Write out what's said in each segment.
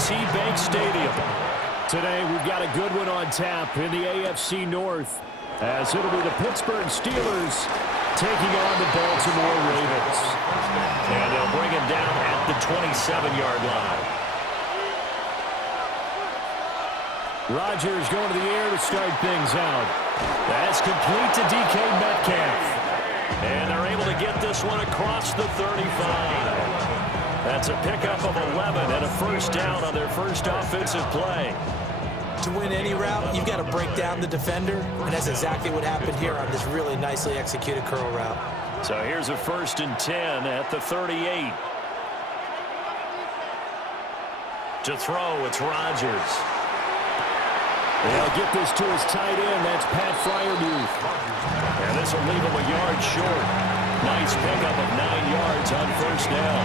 T-Bank Stadium. Today, we've got a good one on tap in the AFC North, as it'll be the Pittsburgh Steelers taking on the Baltimore Ravens. And they'll bring him down at the 27-yard line. Rodgers going to the air to start things out. That's complete to DK Metcalf. And they're able to get this one across the 35. That's a pickup of 11 and a first down on their first offensive play. To win any route, you've got to break down the defender, and that's exactly what happened here on this really nicely executed curl route. So here's a 1st and 10 at the 38. To throw, it's Rodgers. They'll get this to his tight end. That's Pat Freiermuth. And this will leave him a yard short. Nice pickup of 9 yards on first down.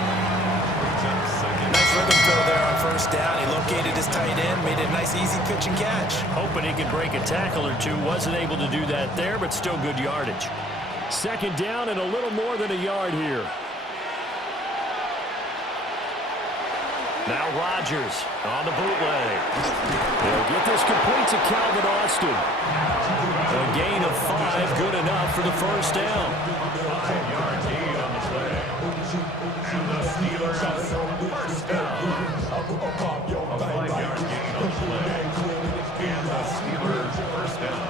Nice rhythm throw there on first down. He located his tight end, made it a nice, easy pitch and catch. Hoping he could break a tackle or two. Wasn't able to do that there, but still good yardage. 2nd down and a little more than a yard here. Now Rodgers on the bootleg. They'll get this complete to Calvin Austin. A gain of 5, good enough for the first down. 5-yard gain on the play. And the Steelers first down. A 5-yard gain on the play. And the Steelers first down.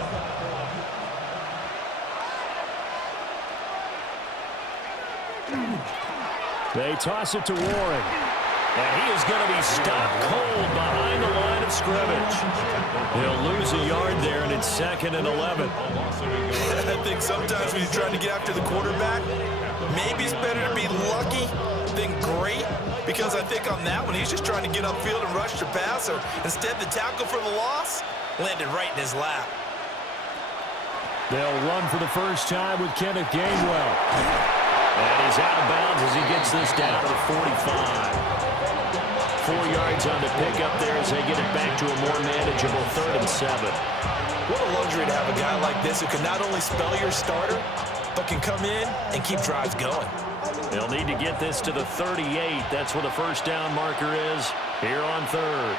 They toss it to Warren. And he is going to be stopped cold behind the line of scrimmage. He'll lose a yard there, and it's 2nd and 11. I think sometimes when you're trying to get after the quarterback, maybe it's better to be lucky than great, because I think on that one, he's just trying to get upfield and rush the passer. Instead, the tackle for the loss landed right in his lap. They'll run for the first time with Kenneth Gainwell. And he's out of bounds as he gets this down to the 45. 4 yards on the pickup there as they get it back to a more manageable 3rd and 7. What a luxury to have a guy like this who can not only spell your starter, but can come in and keep drives going. They'll need to get this to the 38. That's where the first down marker is here on 3rd.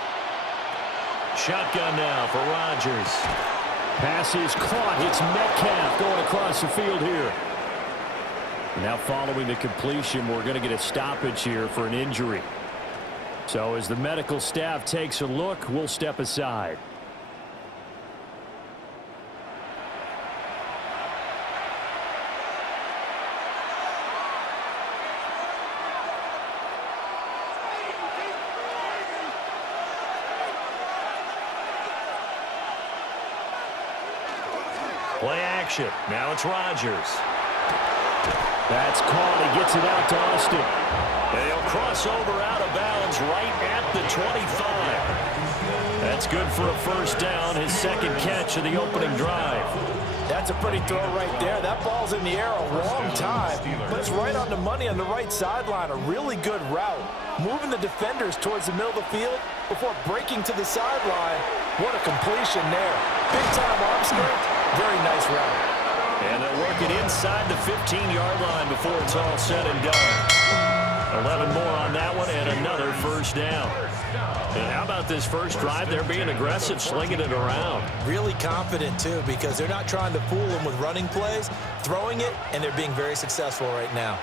Shotgun now for Rodgers. Pass is caught. It's Metcalf going across the field here. Now following the completion, we're going to get a stoppage here for an injury. So as the medical staff takes a look, we'll step aside. Play action. Now it's Rodgers. That's caught. He gets it out to Austin. They'll cross over out of bounds right at the 25. That's good for a first down, his 2nd catch of the opening drive. That's a pretty throw right there. That ball's in the air a long time, but it's right on the money on the right sideline. A really good route. Moving the defenders towards the middle of the field before breaking to the sideline. What a completion there. Big-time arm strength. Very nice route. And they'll work it inside the 15-yard line before it's all said and done. 11 more on that one and another first down. And how about this first drive? They're being aggressive, slinging it around. Really confident, too, because they're not trying to fool them with running plays, throwing it, and they're being very successful right now.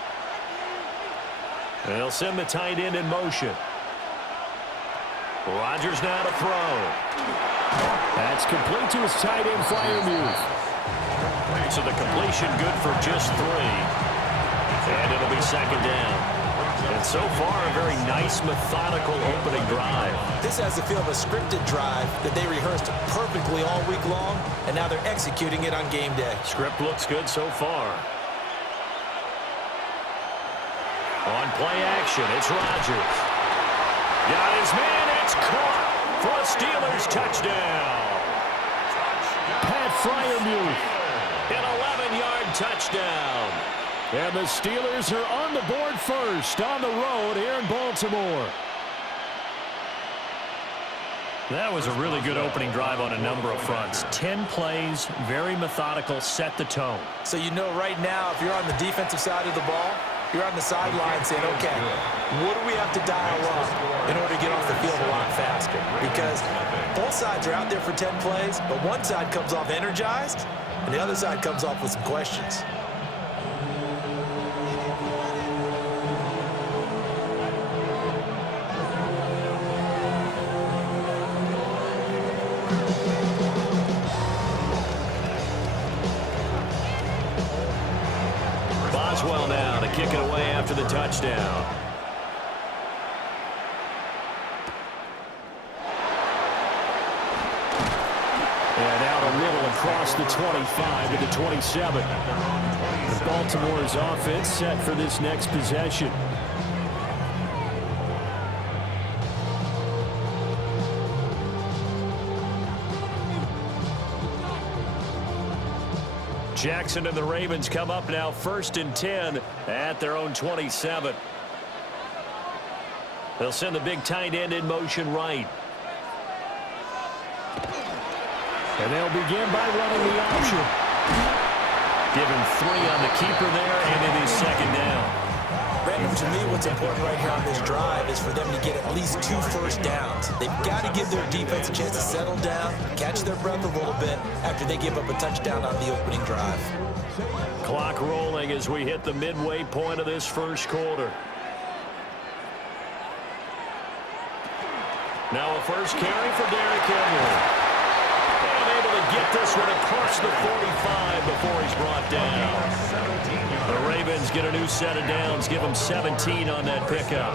And they'll send the tight end in motion. Rodgers now to throw. That's complete to his tight end, Freiermuth. So the completion good for just 3. And it'll be 2nd down. And so far, a very nice, methodical opening drive. This has the feel of a scripted drive that they rehearsed perfectly all week long, and now they're executing it on game day. Script looks good so far. On play action, it's Rodgers. Got his man, it's caught for a Steelers touchdown. Pat Freiermuth, an 11-yard touchdown. And the Steelers are on the board first on the road here in Baltimore. That was a really good opening drive on a number of fronts. 10 plays, very methodical, set the tone. So you know right now, if you're on the defensive side of the ball, you're on the sideline saying, okay, what do we have to dial up in order to get off the field a lot faster? because both sides are out there for 10 plays, but one side comes off energized, and the other side comes off with some questions. Boswell now to kick it away after the touchdown. And out a little across the 25 to the 27. The Baltimore's offense set for this next possession. Jackson and the Ravens come up now 1st and 10 at their own 27. They'll send the big tight end in motion right. And they'll begin by running the option. Given 3 on the keeper there, and it is 2nd down. Brandon, to me, what's important right here on this drive is for them to get at least 2 first downs. They've got to give their defense a chance to settle down, catch their breath a little bit after they give up a touchdown on the opening drive. Clock rolling as we hit the midway point of this first quarter. Now a first carry for Derrick Henry. And able to get this one across the 45 before he's brought down. The Ravens get a new set of downs, give them 17 on that pickup.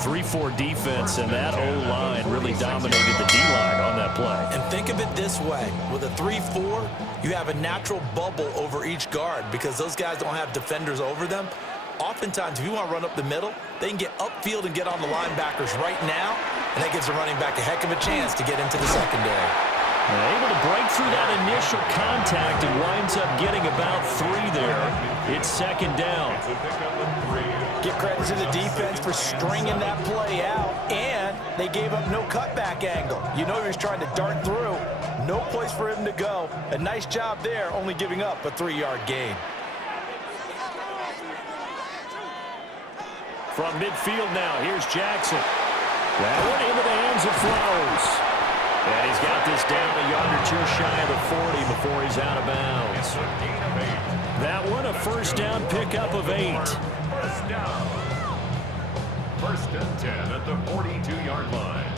3-4 defense, and that O-line really dominated the D-line on that play. And think of it this way. With a 3-4, you have a natural bubble over each guard because those guys don't have defenders over them. Oftentimes, if you want to run up the middle, they can get upfield and get on the linebackers right now, and that gives the running back a heck of a chance to get into the secondary. Able to break through that initial contact and winds up getting about 3 there. It's 2nd down. Give credit to the defense for stringing that play out, and they gave up no cutback angle. You know he was trying to dart through. No place for him to go. A nice job there, only giving up a 3-yard gain. From midfield now, here's Jackson. That one into the hands of Flowers. And he's got this down a yard or 2 shy of the 40 before he's out of bounds. That one a first down pickup of 8. First down. 1st and 10 at the 42-yard line.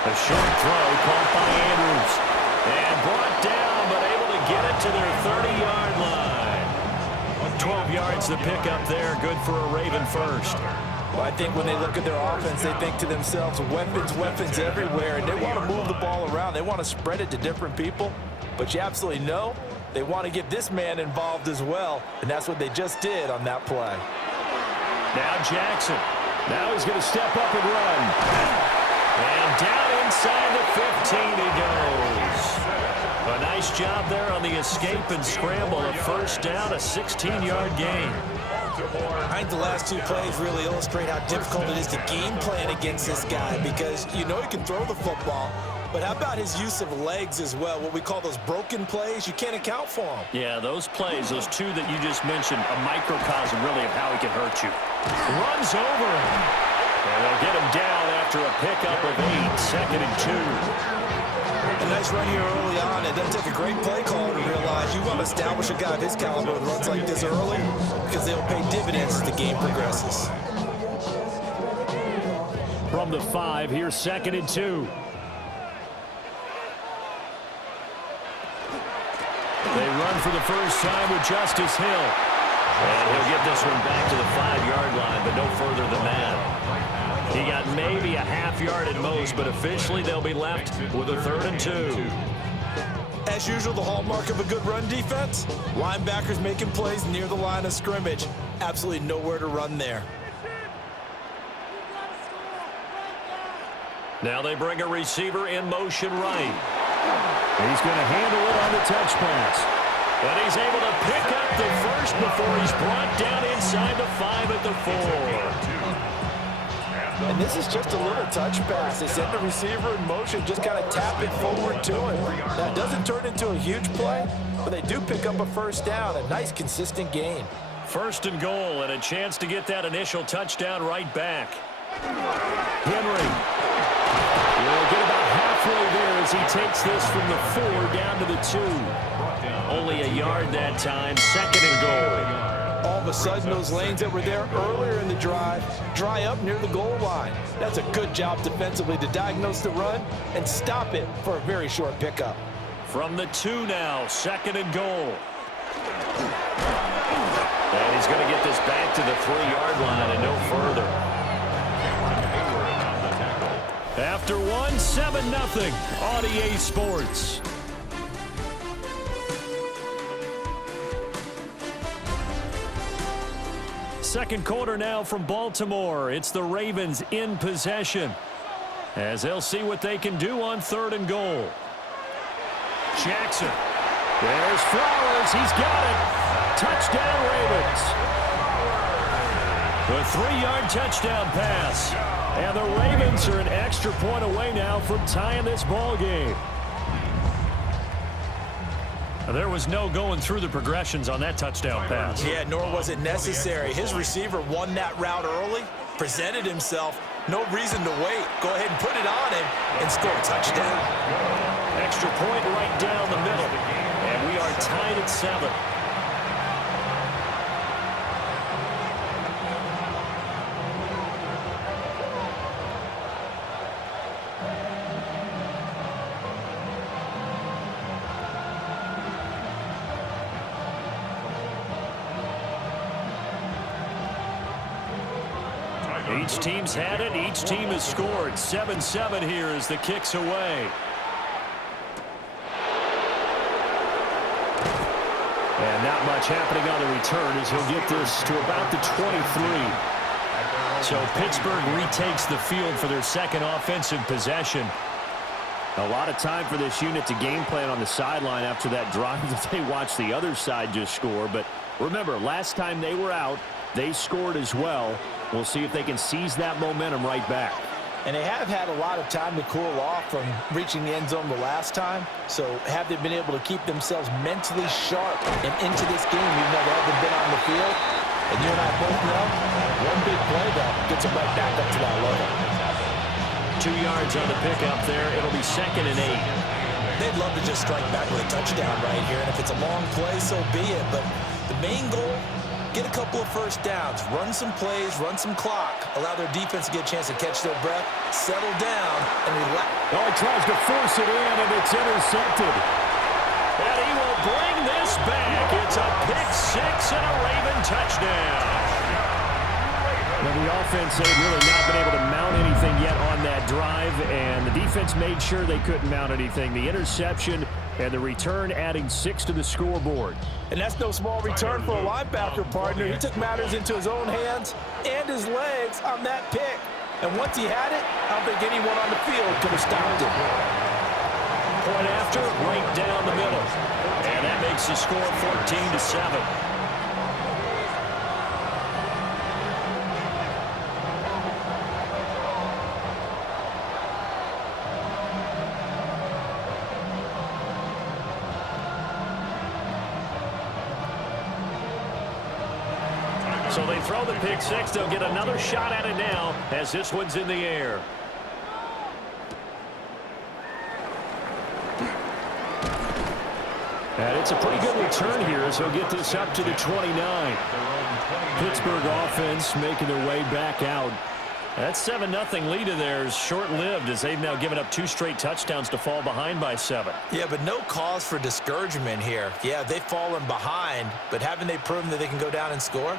A short throw caught by Andrews. And brought down, but able to get it to their 30-yard line. 12 yards to pick up there. Good for a Raven first. Well, I think when they look at their offense, they think to themselves, weapons, weapons everywhere, and they want to move the ball around. They want to spread it to different people. But you absolutely know they want to get this man involved as well, and that's what they just did on that play. Now Jackson. Now he's going to step up and run. And down inside the 15 he goes. A nice job there on the escape and scramble. A first down, a 16-yard gain. I think the last 2 plays really illustrate how difficult it is to game plan against this guy because you know he can throw the football, but how about his use of legs as well, what we call those broken plays? You can't account for them. Yeah, those plays, those 2 that you just mentioned, a microcosm really of how he can hurt you. Runs over him. And they'll get him down after a pickup of 8, 2nd and 2. A nice run here early on. It doesn't take a great play caller to realize you want to establish a guy of his caliber with runs like this early because they'll pay dividends as the game progresses. From the 5, here's 2nd and 2. They run for the first time with Justice Hill. And he'll get this one back to the 5-yard line, but no further than that. He got maybe a half yard at most, but officially they'll be left with a 3rd and 2. As usual, the hallmark of a good run defense, linebackers making plays near the line of scrimmage. Absolutely nowhere to run there. Now they bring a receiver in motion right. He's going to handle it on the touch pass. And he's able to pick up the first before he's brought down inside the 5 at the 4. And this is just a little touch pass. They send the receiver in motion, just kind of tap it forward to him. Now, it doesn't turn into a huge play, but they do pick up a first down, a nice, consistent gain. First and goal, and a chance to get that initial touchdown right back. Henry will get about halfway there as he takes this from the 4 down to the 2. Only a yard that time, second and goal. All of a sudden, those lanes that were there earlier in the drive dry up near the goal line. That's a good job defensively to diagnose the run and stop it for a very short pickup. From the 2 now, second and goal. And he's going to get this back to the 3-yard line and no further. After 1, 7-0 on EA Sports. Second quarter now from Baltimore. It's the Ravens in possession, as they'll see what they can do on 3rd and goal. Jackson. There's Flowers. He's got it. Touchdown, Ravens. The 3-yard touchdown pass. And the Ravens are an extra point away now from tying this ball game. There was no going through the progressions on that touchdown pass. Yeah, nor was it necessary. His receiver won that route early, presented himself. No reason to wait. Go ahead and put it on him and score a touchdown. Extra point right down the middle. And we are tied at 7. Each team's had it. Each team has scored. 7-7 here as the kick's away. And not much happening on the return as he'll get this to about the 23. So Pittsburgh retakes the field for their second offensive possession. A lot of time for this unit to game plan on the sideline after that drive that they watched the other side just score. But remember, last time they were out, they scored as well. We'll see if they can seize that momentum right back. And they have had a lot of time to cool off from reaching the end zone the last time. So have they been able to keep themselves mentally sharp and into this game even though they haven't been on the field? And you and I both know, one big play, though, gets them right back up to that level. 2 yards on the pickup there. It'll be 2nd and 8. They'd love to just strike back with a touchdown right here. And if it's a long play, so be it. But the main goal, get a couple of first downs, run some plays, run some clock, allow their defense to get a chance to catch their breath, settle down, and relax. Oh, he tries to force it in, and it's intercepted. And he will bring this back. It's a pick-6 and a Raven touchdown. Now, the offense had really not been able to mount anything yet on that drive, and the defense made sure they couldn't mount anything. The interception and the return adding 6 to the scoreboard. And that's no small return for a linebacker partner. He took matters into his own hands and his legs on that pick. And once he had it, I don't think anyone on the field could have stopped it. Point after, right down the middle. And that makes the score 14-7. So they throw the pick 6. They'll get another shot at it now as this one's in the air. And it's a pretty good return here as he'll get this up to the 29. Pittsburgh offense making their way back out. That 7-0 lead of theirs short-lived as they've now given up 2 straight touchdowns to fall behind by 7. Yeah, but no cause for discouragement here. Yeah, they've fallen behind, but haven't they proven that they can go down and score?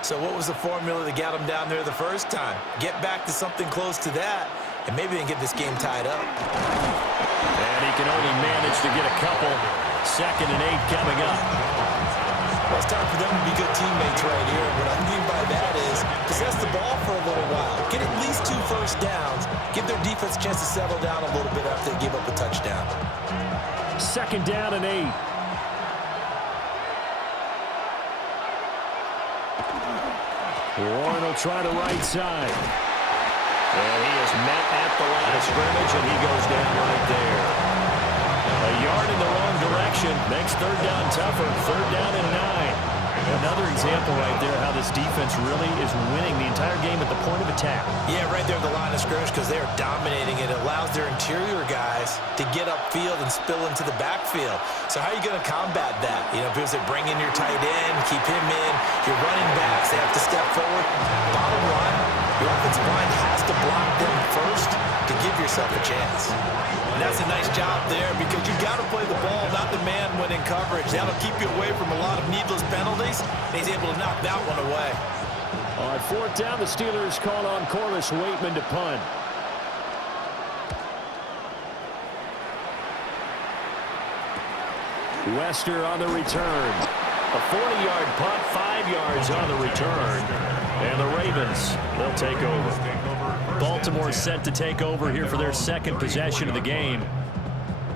So what was the formula that got them down there the first time? Get back to something close to that, and maybe they can get this game tied up. And he can only manage to get a couple. 2nd and 8 coming up. Well, it's time for them to be good teammates right here. What I mean by that is possess the ball for a little while. Get at least 2 first downs. Give their defense a chance to settle down a little bit after they give up a touchdown. 2nd down and 8. Warren will try the right side. And he is met at the line of scrimmage, and he goes down right there. A yard in the wrong direction makes third down tougher. Third down and 9. Another example right there how this defense really is winning the entire game at the point of attack. Yeah, right there at the line of scrimmage because they are dominating. It allows their interior guys to get upfield and spill into the backfield. So how are you going to combat that? You know, because they bring in your tight end, keep him in, your running backs, they have to step forward. Bottom line, your offensive line has to block them first to give yourself a chance. And that's a nice job there because you got to play the ball, not the man when in coverage. That'll keep you away from a lot of needless penalties. He's able to knock that one away. On fourth down, the Steelers call on Corliss Waitman to punt. Wester on the return. A 40-yard punt, 5 yards on the return. And the Ravens, they'll take over. Baltimore set to take over here for their second possession of the game.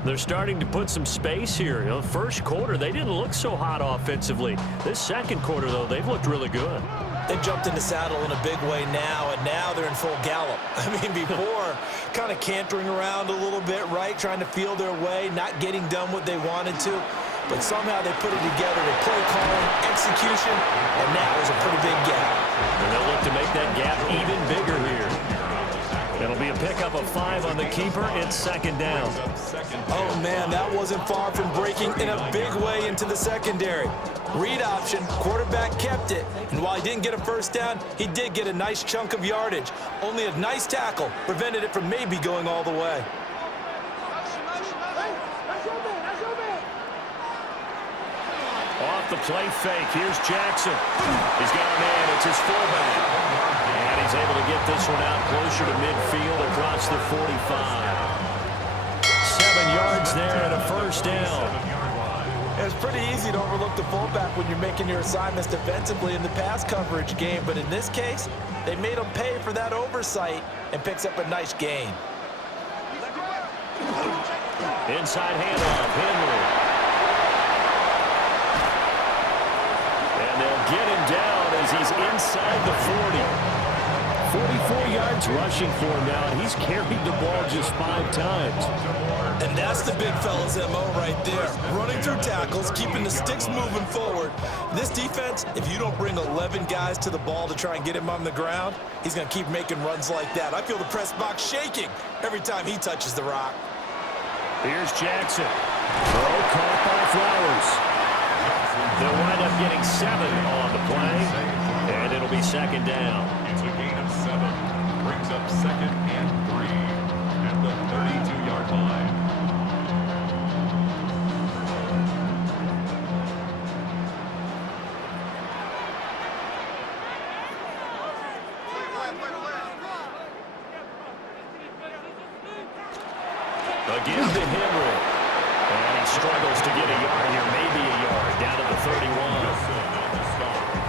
They're starting to put some space here. You know, first quarter, they didn't look so hot offensively. This second quarter, though, they've looked really good. They jumped in the saddle in a big way now, and now they're in full gallop. I mean, before, kind of cantering around a little bit, right, trying to feel their way, not getting done what they wanted to. But somehow they put it together. They play calling, execution, and now there's a pretty big gap. And they'll look to make that gap even bigger here. It'll be a pickup of 5 on the keeper. It's second down. Oh, man, that wasn't far from breaking in a big way into the secondary. Read option, quarterback kept it. And while he didn't get a first down, he did get a nice chunk of yardage. Only a nice tackle prevented it from maybe going all the way. Off the play fake, here's Jackson. He's got a man, it's his fullback. And he's able to get this one out closer to midfield across the 45. 7 yards there and a first down. It's pretty easy to overlook the fullback when you're making your assignments defensively in the pass coverage game, but in this case, they made him pay for that oversight and picks up a nice gain. Inside handoff, Henry. And they'll get him down as he's inside the 40. 44 yards rushing for him now, and he's carried the ball just 5 times. And that's the big fella's MO right there. Running through tackles, keeping the sticks moving forward. This defense, if you don't bring 11 guys to the ball to try and get him on the ground, he's going to keep making runs like that. I feel the press box shaking every time he touches the rock. Here's Jackson. Throw caught by Flowers. They'll wind up getting 7 on the play, and it'll be second down. It's a gain of 7. Brings up second and 3 at the 32-yard line. Again to Henry. And he struggles to get a yard here, maybe a yard, down to the 31.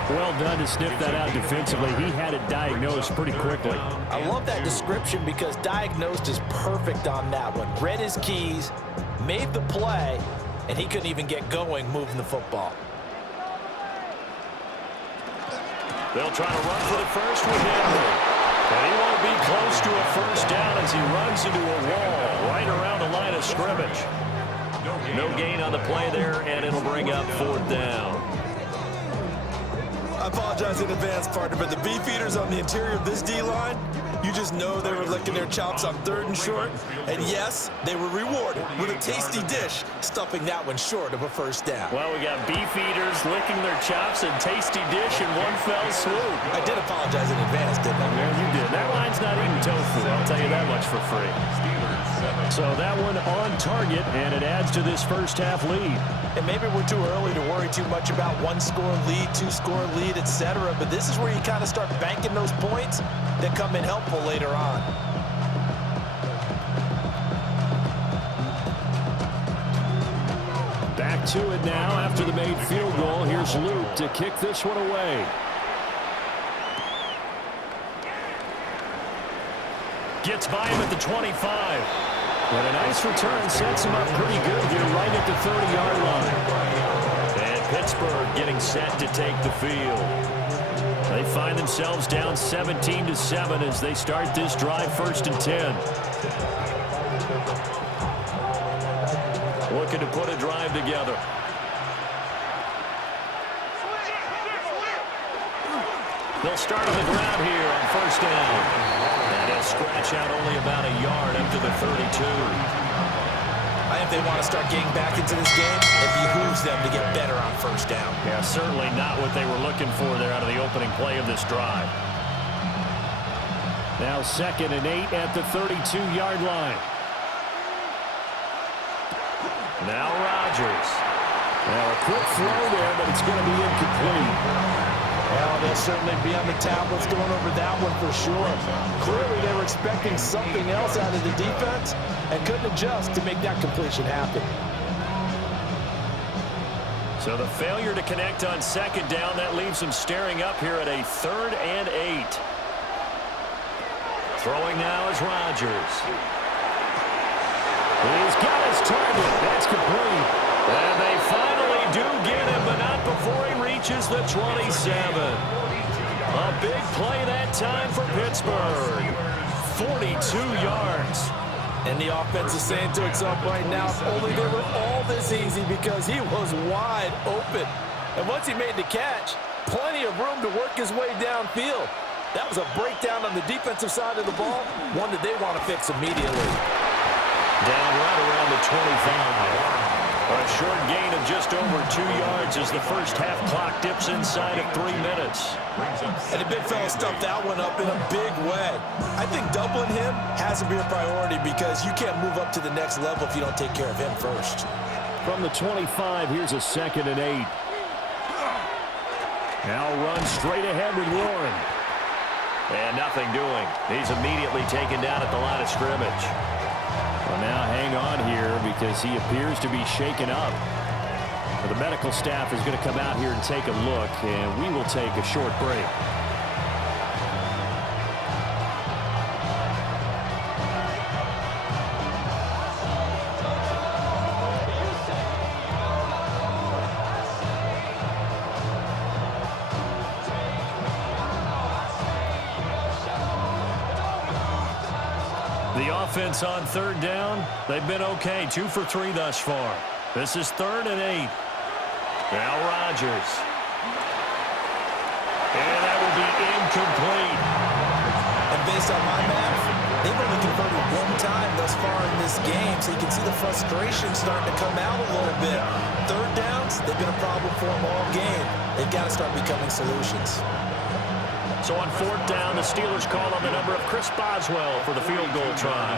Well done to sniff that out defensively. He had it diagnosed pretty quickly. I love that description because diagnosed is perfect on that one. Read his keys, made the play, and he couldn't even get going moving the football. They'll try to run for the first with Henry. And he won't be close to a first down as he runs into a wall right around the line of scrimmage. No gain on the play there, and it'll bring up fourth down. I apologize in advance, partner, but the beefeaters on the interior of this D-line, you just know they were licking their chops on 3rd and short. And yes, they were rewarded with a tasty dish, stuffing that one short of a first down. Well, we got beefeaters licking their chops and tasty dish in one fell swoop. I did apologize in advance, didn't I? Yeah, you did. That line's not eating tofu, I'll tell you that much for free. So that one on target, and it adds to this first half lead. And maybe we're too early to worry too much about 1-score lead, 2-score lead, etc. But this is where you kind of start banking those points that come in helpful later on. Back to it now after the made field goal. Here's Luke to kick this one away. Gets by him at the 25. And a nice return sets him up pretty good here right at the 30-yard line. And Pittsburgh getting set to take the field. They find themselves down 17-7 as they start this drive 1st and 10. Looking to put a drive together. They'll start on the ground here on 1st down. And he'll scratch out only about a yard up to the 32. I think they want to start getting back into this game. It behooves them to get better on 1st down. Yeah, certainly not what they were looking for there out of the opening play of this drive. Now 2nd and 8 at the 32-yard line. Now Rodgers. Now a quick throw there, but it's going to be incomplete. Well, they'll certainly be on the tablets going over that one for sure. Clearly, they were expecting something else out of the defense and couldn't adjust to make that completion happen. So the failure to connect on 2nd down, that leaves them staring up here at a 3rd and 8. Throwing now is Rodgers. He's got his target. That's complete. And they finally do get him, but not before he reaches the 27. A big play that time for Pittsburgh. 42 yards. And the offense is saying to itself right now, if only they were all this easy, because he was wide open. And once he made the catch, plenty of room to work his way downfield. That was a breakdown on the defensive side of the ball, one that they want to fix immediately. Down right around the 25. A short gain of just over 2 yards as the first half clock dips inside of 3 minutes. And the big fella stuffed that one up in a big way. I think doubling him has to be a priority, because you can't move up to the next level if you don't take care of him first. From the 25, here's a 2nd and 8. Now run straight ahead with Warren. And nothing doing. He's immediately taken down at the line of scrimmage. Well, now hang on here, because he appears to be shaken up. Well, the medical staff is going to come out here and take a look, and we will take a short break. The offense on 3rd down, they've been okay. 2 for 3 thus far. This is 3rd and 8. Now Rodgers. And that will be incomplete. And based on my math, they've only converted 1 time thus far in this game, so you can see the frustration starting to come out a little bit. 3rd downs, they've been a problem for them all game. They've got to start becoming solutions. So on 4th down, the Steelers call on the number of Chris Boswell for the field goal try.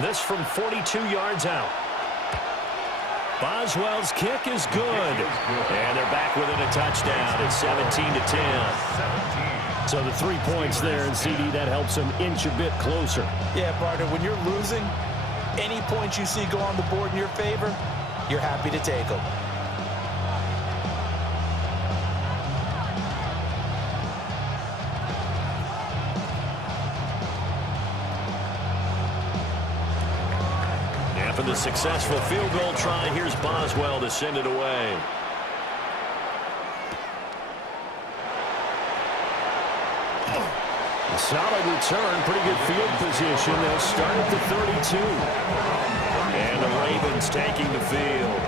This from 42 yards out. Boswell's kick is good. And they're back within a touchdown. It's 17-10. So the 3 points there, and CD, that helps them inch a bit closer. Yeah, partner, when you're losing, any points you see go on the board in your favor, you're happy to take them. For the successful field goal try, here's Boswell to send it away. A solid return, pretty good field position. They'll start at the 32. And the Ravens taking the field.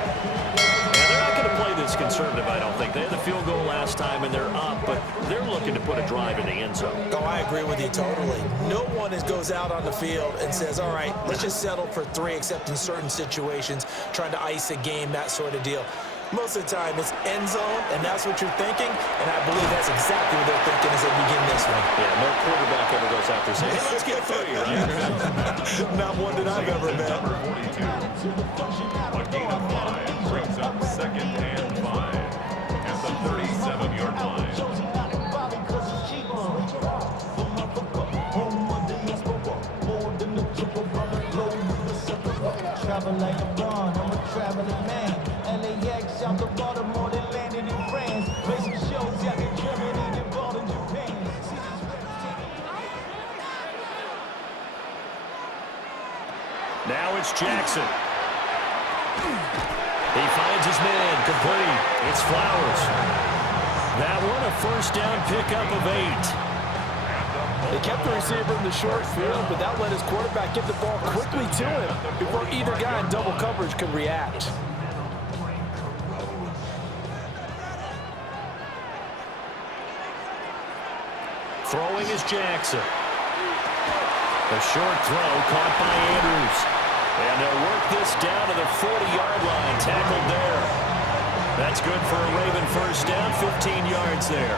And they're not going to play this conservative, I don't think. They had the field goal last time, and they're up, but they're looking to put a drive in the end zone. Oh, I agree with you totally. No one goes out on the field and says, all right, let's just settle for 3, except in certain situations, trying to ice a game, that sort of deal. Most of the time, it's end zone, and that's what you're thinking, and I believe that's exactly what they're thinking as they begin this one. Yeah, no quarterback ever goes out there saying, hey, let's get 3, right? Not one that I've ever met. Number 42, a gain of 5 brings up 2nd and 5 at the 37-yard line. Travel like LeBron, I'm a traveling man. LAX out to Baltimore, they landed in France. Play some shows out in Germany, then ball in Japan. Now it's Jackson. He finds his man, complete. It's Flowers. That one a first down pickup of 8. They kept the receiver in the short field, but that let his quarterback get the ball quickly to him before either guy in double coverage could react. Throwing is Jackson. A short throw caught by Andrews. And they'll work this down to the 40-yard line, tackled there. That's good for a Raven first down, 15 yards there.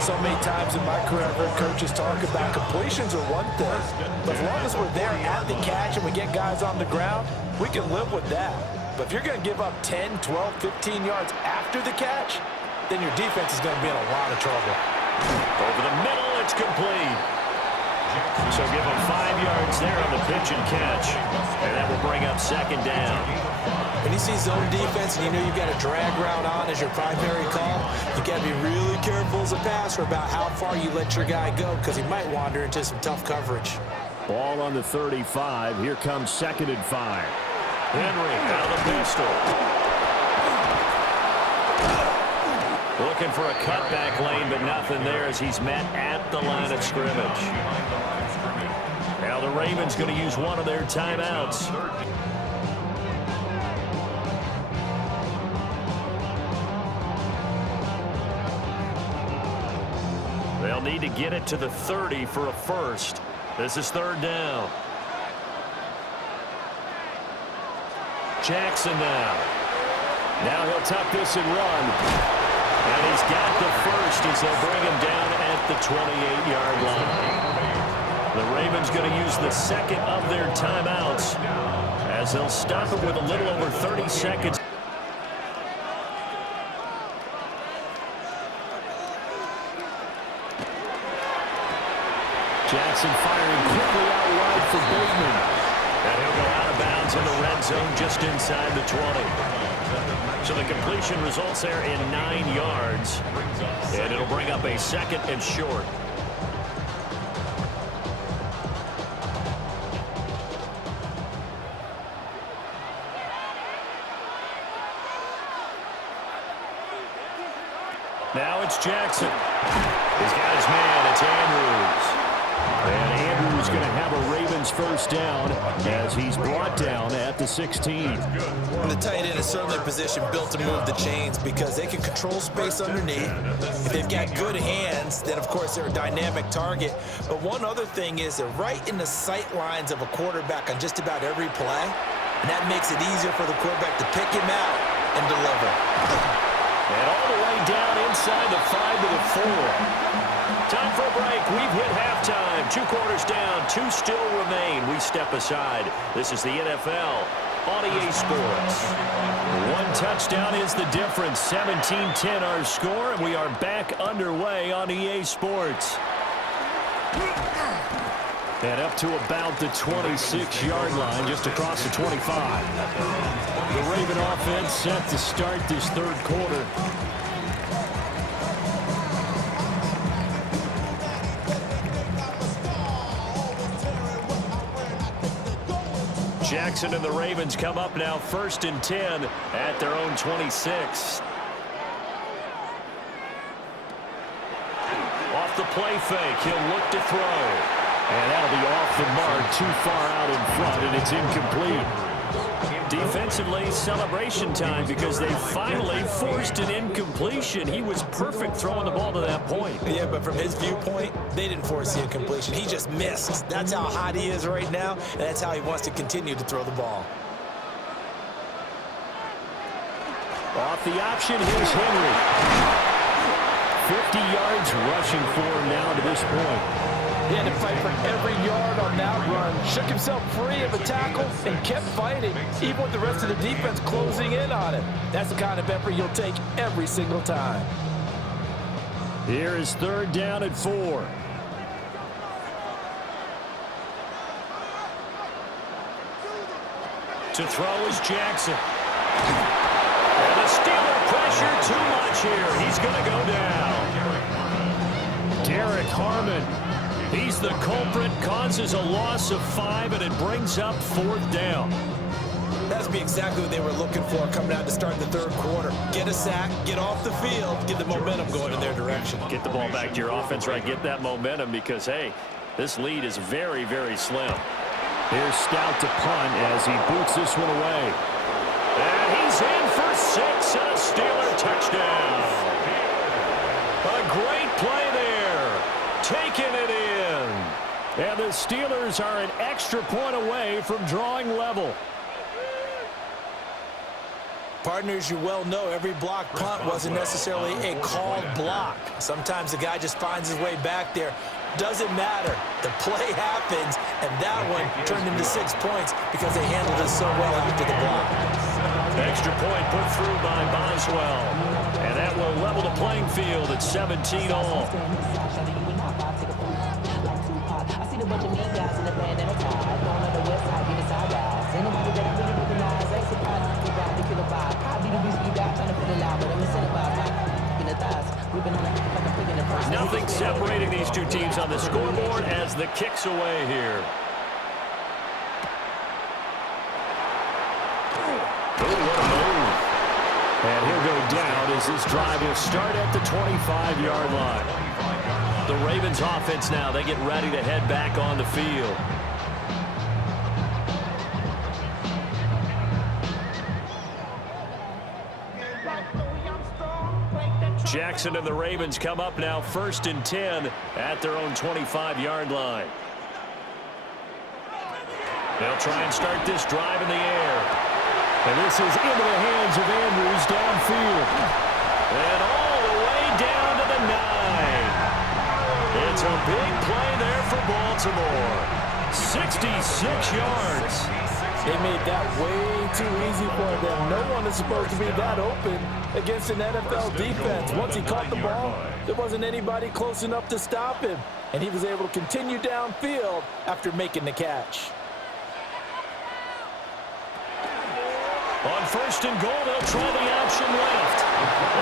So many times in my career, I've heard coaches talk about completions are one thing, but as long as we're there at the catch and we get guys on the ground, we can live with that. But if you're going to give up 10, 12, 15 yards after the catch, then your defense is going to be in a lot of trouble. Over the middle, it's complete. So give him 5 yards there on the pitch and catch. And that will bring up second down. When you see zone defense and you know you've got a drag route on as your primary call, you got to be really careful as a passer about how far you let your guy go because he might wander into some tough coverage. Ball on the 35. Here comes 2nd and 5. Henry out of the pistol. Looking for a cutback lane, but nothing there as he's met at the line of scrimmage. Now the Ravens going to use one of their timeouts. They'll need to get it to the 30 for a first. This is 3rd down. Jackson now. Now he'll tuck this and run. And he's got the first as they'll bring him down at the 28-yard line. The Ravens going to use the 2nd of their timeouts as they'll stop it with a little over 30 seconds. Jackson firing quickly out wide for Bateman. And he'll go out of bounds in the red zone just inside the 20. So the completion results there in 9 yards. And it'll bring up a 2nd and short. Now it's Jackson. He's got his man. It's Andrews. And Andrews going to have a Ravens first down as he's brought down at the 16. And the tight end is certainly a position built to move the chains because they can control space underneath. If they've got good hands, then of course they're a dynamic target. But one other thing is they're right in the sight lines of a quarterback on just about every play. And that makes it easier for the quarterback to pick him out and deliver. And all the way down inside the 5 to the 4. Time for a break. We've hit halftime. 2 quarters down. 2 still remain. We step aside. This is the NFL on EA Sports. 1 touchdown is the difference. 17-10 our score, and we are back underway on EA Sports. And up to about the 26-yard line, just across the 25. The Raven offense set to start this 3rd quarter. Jackson and the Ravens come up now 1st and 10 at their own 26. Off the play fake, he'll look to throw. And that'll be off the mark, too far out in front, and it's incomplete. Defensively, celebration time because they finally forced an incompletion. He was perfect throwing the ball to that point. Yeah, but from his viewpoint, they didn't force the incompletion. He just missed. That's how hot he is right now, and that's how he wants to continue to throw the ball. Off the option, here's Henry. 50 yards rushing for him now to this point. He had to fight for every yard on that run. Shook himself free of a tackle and kept fighting, even with the rest of the defense closing in on him. That's the kind of effort you'll take every single time. Here is 3rd down and 4. To throw is Jackson. And the Steeler pressure too much here. He's going to go down. Derek Harmon. He's the culprit, causes a loss of 5, and it brings up 4th down. That's be exactly what they were looking for coming out to start the 3rd quarter. Get get a sack, get off the field, get the momentum going in their direction. Get the ball back to your offense, right? Get that momentum because, hey, this lead is very, very slim. Here's Stout to punt as he boots this one away. And he's in for 6 and a Steeler touchdown. A great play there. Taking it in. And the Steelers are an extra point away from drawing level. Partners, you well know every block punt wasn't necessarily a called block. Sometimes the guy just finds his way back there. Doesn't matter. The play happens, and that one turned into 6 points because they handled it so well after the block. Extra point put through by Boswell. And that will level the playing field at 17 all. Nothing separating these two teams on the scoreboard as the kick's away here. Oh, what a move. And he'll go down as this drive will start at the 25-yard line. The Ravens offense now, they get ready to head back on the field. Jackson and the Ravens come up now 1st and 10 at their own 25-yard line. They'll try and start this drive in the air. And this is into the hands of Andrews downfield. And all the way down to the 9. It's a big play there for Baltimore. 66 yards. They made that way too easy for them. No one is supposed to be that open against an NFL defense. Once he caught the ball, there wasn't anybody close enough to stop him. And he was able to continue downfield after making the catch. On 1st and goal, they'll try the option left.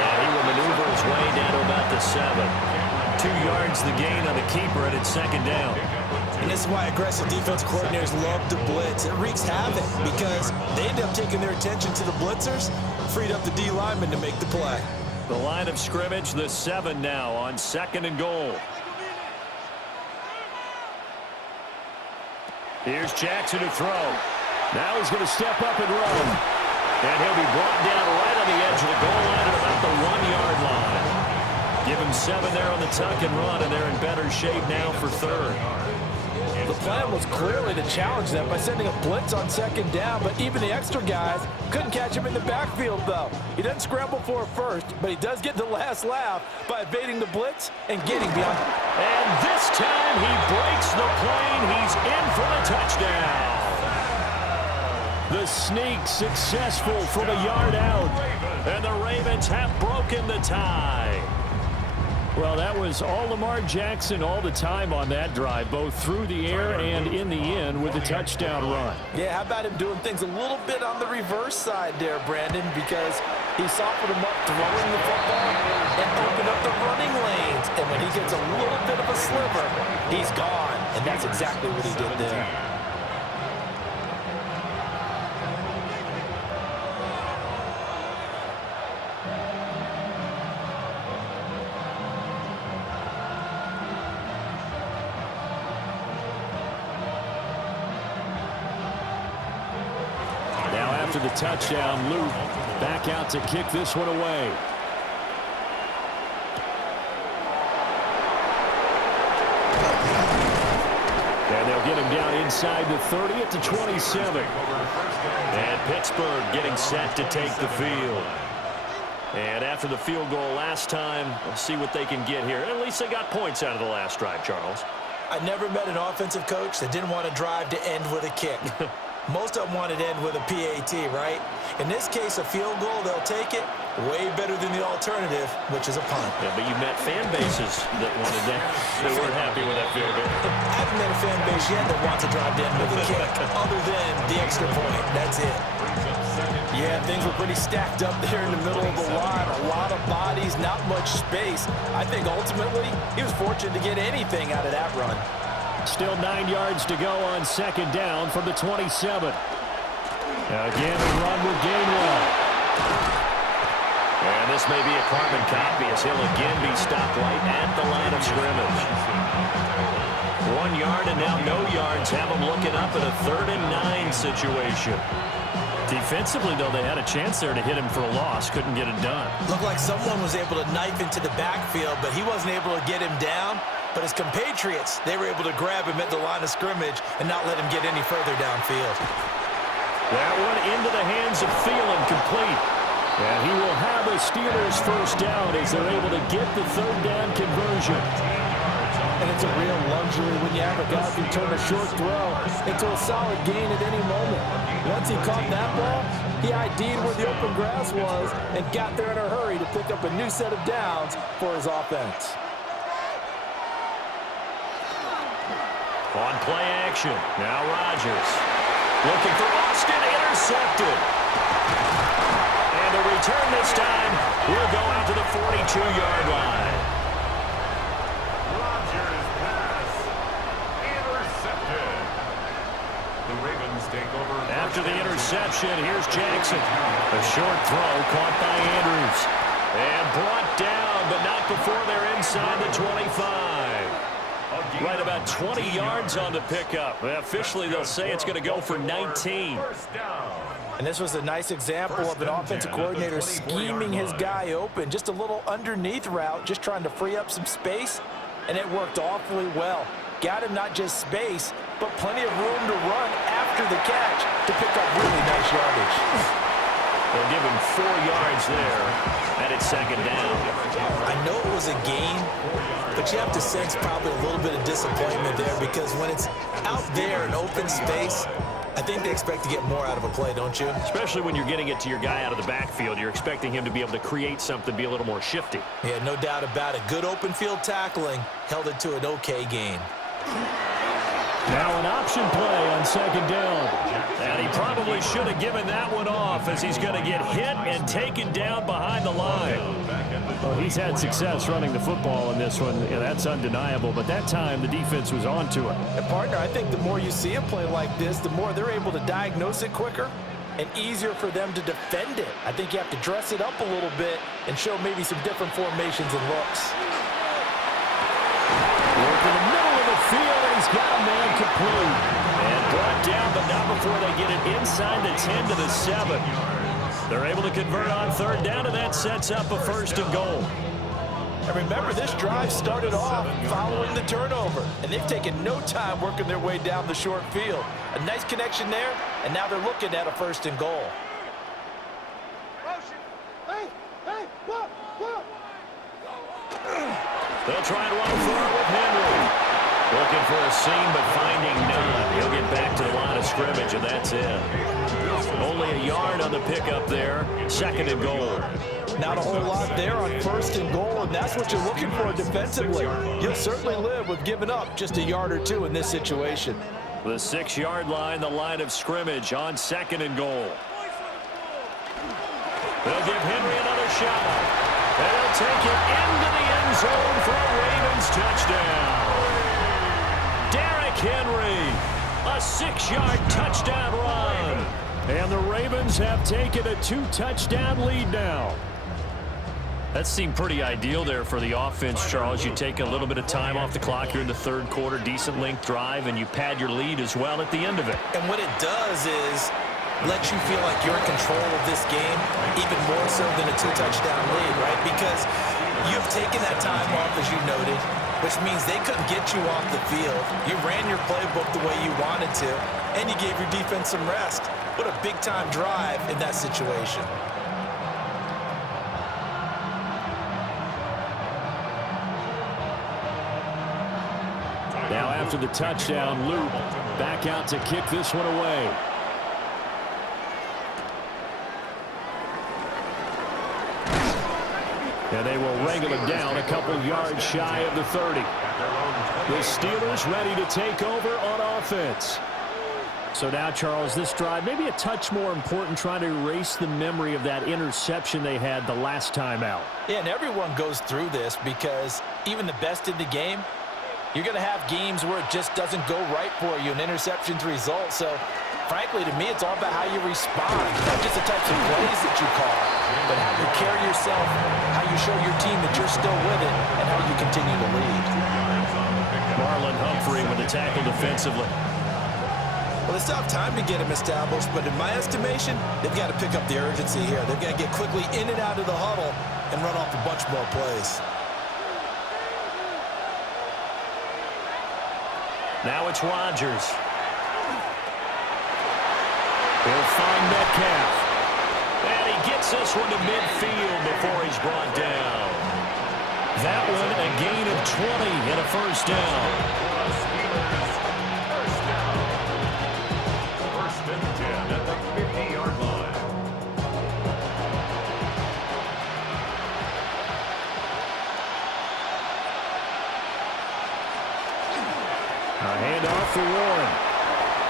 And he will maneuver his way down to about the 7. 2 yards the gain on the keeper, and it's 2nd down. And this is why aggressive defense coordinators love to blitz. It wreaks havoc because they end up taking their attention to the blitzers, freed up the D lineman to make the play. The line of scrimmage, the 7 now on 2nd and goal. Here's Jackson to throw. Now he's going to step up and run. And he'll be brought down right on the edge of the goal line at about the 1-yard line. Give him 7 there on the tuck and run, and they're in better shape now for 3rd. The plan was clearly to challenge them by sending a blitz on 2nd down, but even the extra guys couldn't catch him in the backfield, though. He doesn't scramble for a first, but he does get the last laugh by evading the blitz and getting beyond. And this time he breaks the plane. He's in for the touchdown. The sneak successful from a yard out, and the Ravens have broken the tie. Well, that was all Lamar Jackson all the time on that drive, both through the air and in the end with the touchdown run. Yeah, how about him doing things a little bit on the reverse side there, Brandon, because he softened him up throwing the football and opened up the running lanes. And when he gets a little bit of a sliver, he's gone. And that's exactly what he did there. After the touchdown, Luke back out to kick this one away. And they'll get him down inside the 30 at the 27. And Pittsburgh getting set to take the field. And after the field goal last time, we'll see what they can get here. At least they got points out of the last drive, Charles. I never met an offensive coach that didn't want to drive to end with a kick. Most of them wanted to end with a PAT, right? In this case, a field goal, they'll take it. Way better than the alternative, which is a punt. Yeah, but you met fan bases that wanted that. They weren't happy with that field goal. I haven't met a fan base yet that wants to drive to end with a kick, other than the extra point. That's it. Yeah, things were pretty stacked up there in the middle of the line. A lot of bodies, not much space. I think ultimately he was fortunate to get anything out of that run. Still 9 yards to go on 2nd down from the 27. Again, a run will gain 1. And And this may be a carbon copy as he'll again be stopped right at the line of scrimmage. 1 yard and now no yards have him looking up at a 3rd and 9 situation. Defensively, though, they had a chance there to hit him for a loss. Couldn't get it done. Looked like someone was able to knife into the backfield, but he wasn't able to get him down. But his compatriots, they were able to grab him at the line of scrimmage and not let him get any further downfield. That one into the hands of Thielen, complete. And he will have a Steelers first down as they're able to get the 3rd down conversion. And it's a real luxury when you have a guy who can turn a short throw into a solid gain at any moment. Once he caught that ball, he ID'd where the open grass was and got there in a hurry to pick up a new set of downs for his offense. On play action, now Rodgers. Looking for Austin, intercepted. And the return this time will go out to the 42-yard line. Rodgers pass intercepted. The Ravens take over. After the interception, here's Jackson. A short throw caught by Andrews. And brought down, but not before they're inside the 25. Right about 20 yards on the pickup. Officially, they'll say it's going to go for 19. And this was a nice example of an offensive coordinator scheming his guy open. Just a little underneath route, just trying to free up some space, and it worked awfully well. Got him not just space, but plenty of room to run after the catch to pick up really nice yardage. They'll give him 4 yards there, and it's 2nd down. I know it was a gain, but you have to sense probably a little bit of disappointment there because when it's out there in open space, I think they expect to get more out of a play, don't you? Especially when you're getting it to your guy out of the backfield. You're expecting him to be able to create something, be a little more shifty. Yeah, no doubt about it. Good open field tackling held it to an okay gain. Now an option play on 2nd down. And he probably should have given that one off as he's going to get hit and taken down behind the line. Well, he's had success running the football in this one. Yeah, that's undeniable. But that time, the defense was on to it. And, partner, I think the more you see a play like this, the more they're able to diagnose it quicker and easier for them to defend it. I think you have to dress it up a little bit and show maybe some different formations and looks. Work in the middle of the field, and he's got a man complete. And brought down, but not before they get it inside the 10 to the 7. They're able to convert on 3rd down, and that sets up a 1st and goal. And remember, this drive started off following the turnover, and they've taken no time working their way down the short field. A nice connection there, and now they're looking at a 1st and goal. They'll try and run forward with Henry. Looking for a seam, but finding none. He'll get back to the line of scrimmage, and that's it. Only a yard on the pickup there. 2nd and goal. Not a whole lot there on 1st and goal, and that's what you're looking for defensively. You'll certainly live with giving up just a yard or 2 in this situation. The 6-yard line, the line of scrimmage on 2nd and goal. They'll give Henry another shot. And he'll take it into the end zone for a Ravens touchdown. Derrick Henry, a 6-yard touchdown run. And the Ravens have taken a 2-touchdown lead now. That seemed pretty ideal there for the offense, Charles. You take a little bit of time off the clock here in the 3rd quarter, decent length drive, and you pad your lead as well at the end of it. And what it does is let you feel like you're in control of this game, even more so than a 2-touchdown lead, right? Because you've taken that time off, as you noted, which means they couldn't get you off the field. You ran your playbook the way you wanted to, and you gave your defense some rest. What a big-time drive in that situation. Now after the touchdown, Luke back out to kick this one away. And they will wrangle it down a couple yards shy of the 30. The Steelers ready to take over on offense. So now, Charles, this drive maybe a touch more important, trying to erase the memory of that interception they had the last time out. Yeah, and everyone goes through this because even the best in the game, you're going to have games where it just doesn't go right for you, and interceptions result. So Frankly, to me, it's all about how you respond. Not just the types of plays that you call, but how you carry yourself, how you show your team that you're still with it, and how you continue to lead. Marlon Humphrey with the tackle defensively. Well, they still have time to get him established, but in my estimation, they've got to pick up the urgency here. They've got to get quickly in and out of the huddle and run off a bunch more plays. Now it's Rodgers. He'll find Metcalf. And he gets this one to midfield before he's brought down. That one a gain of 20 and a first down. First and 10 at the 50-yard line. A handoff for Warren.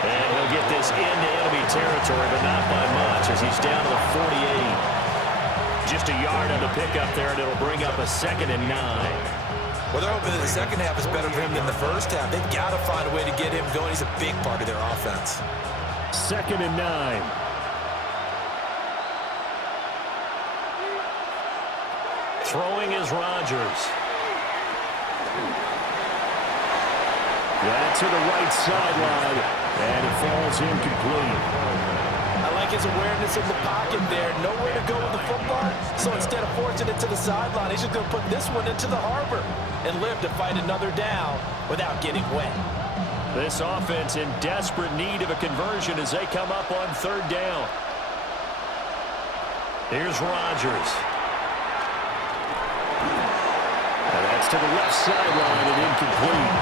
And he'll get this into enemy territory, but not by much as he's down to the 48. Just a yard on the pickup there, and it'll bring up a 2nd and 9. Well, they're hoping that the second half is better for him than the first half. They've got to find a way to get him going. He's a big part of their offense. 2nd and 9. Throwing is Rodgers. That to the right sideline, and it falls incomplete. I like his awareness in the pocket there. Nowhere to go with the football, so instead of forcing it to the sideline, he's just going to put this one into the harbor and live to fight another down without getting wet. This offense in desperate need of a conversion as they come up on 3rd down. Here's Rodgers. And that's to the left sideline and incomplete.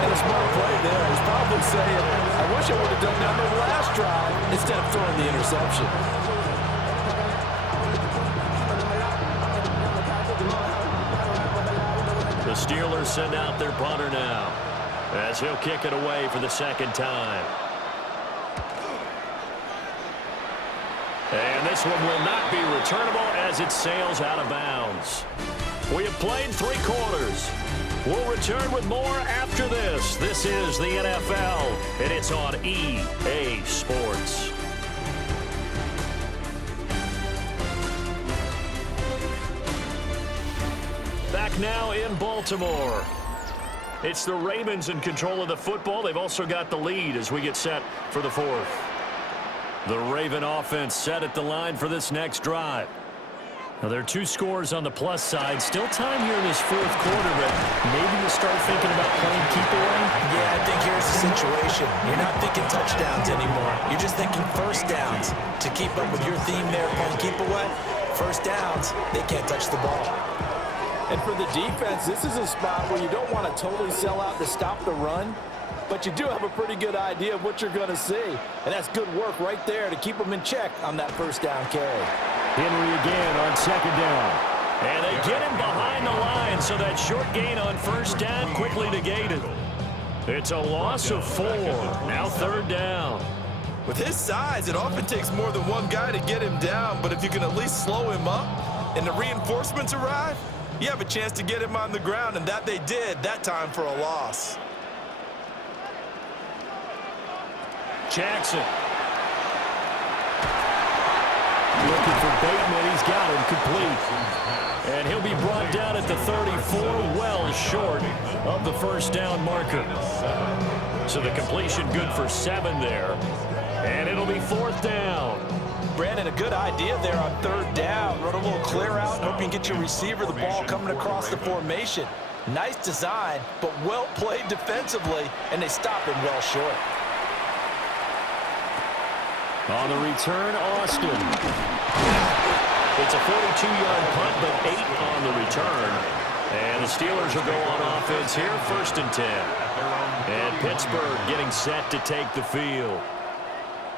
And a smart play there. He's probably saying, I wish I would have done that on the last drive instead of throwing the interception. The Steelers send out their punter now as he'll kick it away for the 2nd time. And this one will not be returnable as it sails out of bounds. We have played 3 quarters. We'll return with more after this. This is the NFL, and it's on EA Sports. Back now in Baltimore. It's the Ravens in control of the football. They've also got the lead as we get set for the 4th. The Raven offense set at the line for this next drive. Now, there are 2 scores on the plus side. Still time here in this 4th quarter, but maybe you start thinking about playing keep away? Yeah, I think here's the situation. You're not thinking touchdowns anymore. You're just thinking first downs. To keep up with your theme there, playing keep away, first downs, they can't touch the ball. And for the defense, this is a spot where you don't want to totally sell out to stop the run, but you do have a pretty good idea of what you're going to see. And that's good work right there to keep them in check on that first down carry. Henry again on 2nd down. And they get him behind the line, so that short gain on first down quickly negated. It's a loss of 4. Now 3rd down. With his size, it often takes more than one guy to get him down, but if you can at least slow him up and the reinforcements arrive, you have a chance to get him on the ground, and that they did that time for a loss. Jackson. Looking for Bateman. He's got him complete. And he'll be brought down at the 34, well short of the first down marker. So the completion good for 7 there. And it'll be 4th down. Brandon, a good idea there on 3rd down. Run a little clear out and hope you can get your receiver the ball coming across the formation. Nice design, but well played defensively, and they stop him well short. On the return, Austin. It's a 42-yard punt, but 8 on the return. And the Steelers will go on offense here, 1st and 10. And Pittsburgh getting set to take the field.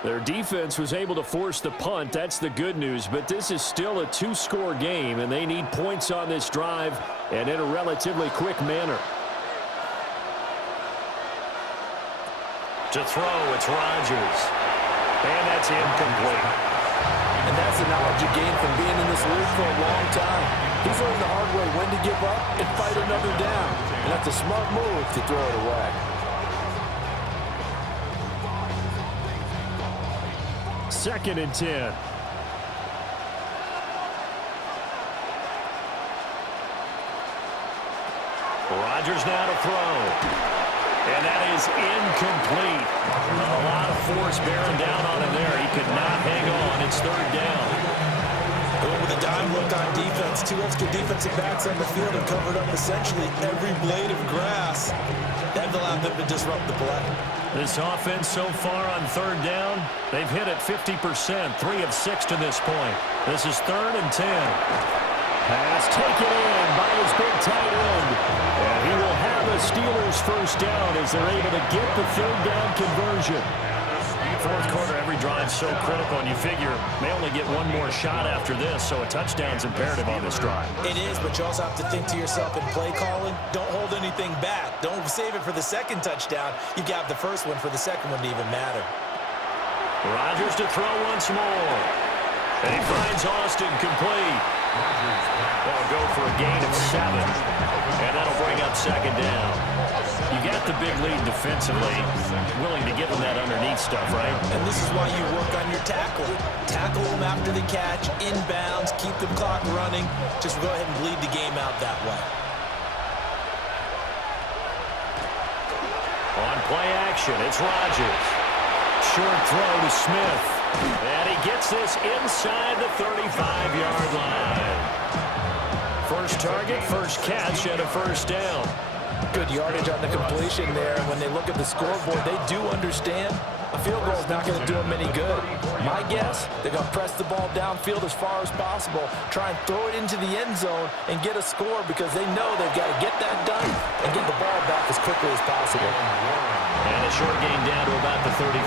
Their defense was able to force the punt. That's the good news, but this is still a 2-score game, and they need points on this drive and in a relatively quick manner. To throw, it's Rodgers. And that's incomplete. And that's the knowledge you gain from being in this league for a long time. He's learned the hard way when to give up and fight another down. And that's a smart move to throw it away. 2nd and 10. Rodgers now to throw. And that is incomplete. A lot of force bearing down on him there. He could not hang on. It's 3rd down. Going with a dime look on defense. 2 extra defensive backs on the field and covered up essentially every blade of grass. That allowed them to disrupt the play. This offense so far on 3rd down, they've hit it 50%, 3 of 6 to this point. This is 3rd and 10. Pass taken in by his big tight end. And he will have a Steelers 1st down as they're able to get the 3rd down conversion. 4th quarter, every drive's so critical, and you figure they only get one more shot after this, so a touchdown's imperative on this drive. It is, but you also have to think to yourself in play calling, don't hold anything back. Don't save it for the 2nd touchdown. You got the 1st one for the 2nd one to even matter. Rodgers to throw once more. And he finds Austin complete. They'll go for a gain of 7. And that'll bring up 2nd down. You got the big lead defensively. Willing to give them that underneath stuff, right? And this is why you work on your tackling. Tackle them after the catch, inbounds, keep the clock running. Just go ahead and bleed the game out that way. On play action, it's Rodgers. Short throw to Smith. And he gets this inside the 35-yard line. First target, first catch, and a 1st down. Good yardage on the completion there. And when they look at the scoreboard, they do understand a field goal is not going to do them any good. My guess, they're going to press the ball downfield as far as possible, try and throw it into the end zone and get a score because they know they've got to get that done and get the ball back as quickly as possible. And a short gain down to about the 33.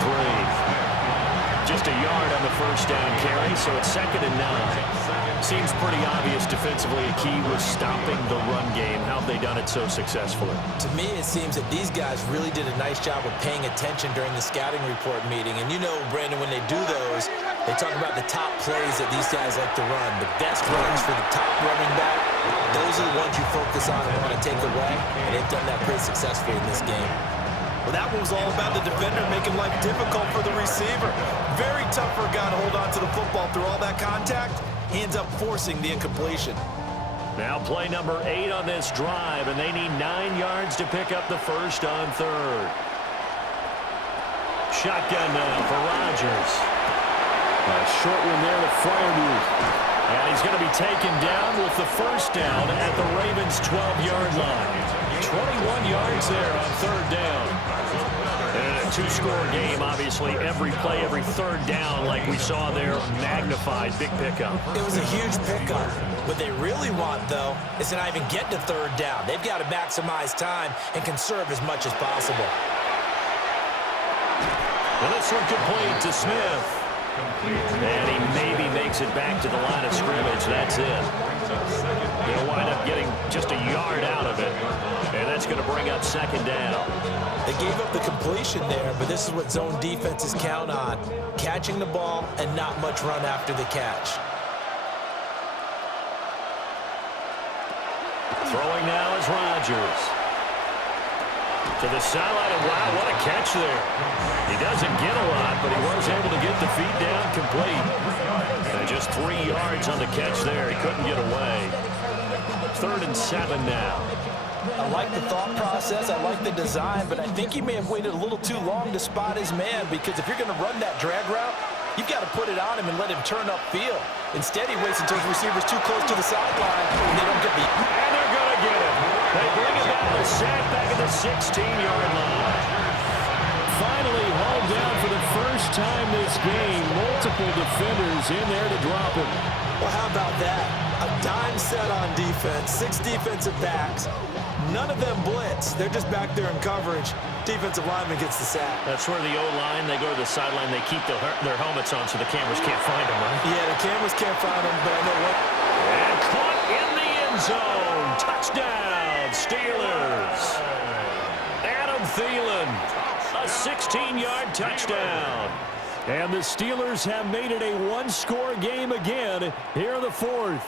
Just a yard on the 1st down carry, so it's 2nd and 9. Seems pretty obvious defensively a key was stopping the run game. How have they done it so successfully? To me, it seems that these guys really did a nice job of paying attention during the scouting report meeting. And you know, Brandon, when they do those, they talk about the top plays that these guys like to run. The best runs for the top running back, those are the ones you focus on and want to take away. And they've done that pretty successfully in this game. Well, that one was all about the defender making life difficult for the receiver. Very tough for a guy to hold on to the football through all that contact. He ends up forcing the incompletion. Now play number 8 on this drive, and they need 9 yards to pick up the 1st on 3rd. Shotgun now for Rodgers. A short one there to Freiermuth. And he's going to be taken down with the 1st down at the Ravens' 12-yard line. 21 yards there on 3rd down. And a 2-score game, obviously. Every play, every 3rd down, like we saw there, magnified, big pickup. It was a huge pickup. What they really want, though, is to not even get to 3rd down. They've got to maximize time and conserve as much as possible. And this one complete to Smith. And he maybe makes it back to the line of scrimmage. That's it. They'll wind up getting just a yard out of it. And that's going to bring up 2nd down. They gave up the completion there, but this is what zone defenses count on. Catching the ball and not much run after the catch. Throwing now is Rodgers. To the sideline, and wow, what a catch there. He doesn't get a lot, but he was able to get the feet down complete. And just 3 yards on the catch there. He couldn't get away. 3rd and 7 now. I like the thought process. I like the design, but I think he may have waited a little too long to spot his man, because if you're going to run that drag route, you've got to put it on him and let him turn upfield. Instead, he waits until his receiver's too close to the sideline, and they don't get the... And they're going to get him. They bring him down the sack back at the 16-yard line. Finally hauled down for the first time this game. Multiple defenders in there to drop him. Well, how about that? A dime set on defense, 6 defensive backs. None of them blitz. They're just back there in coverage. Defensive lineman gets the sack. That's where the O-line, they go to the sideline, they keep their helmets on so the cameras can't find them, right? Yeah, the cameras can't find them, but I know what. And caught in the end zone. Touchdown, Steelers. Adam Thielen, a 16-yard touchdown. And the Steelers have made it a 1-score game again here in the 4th.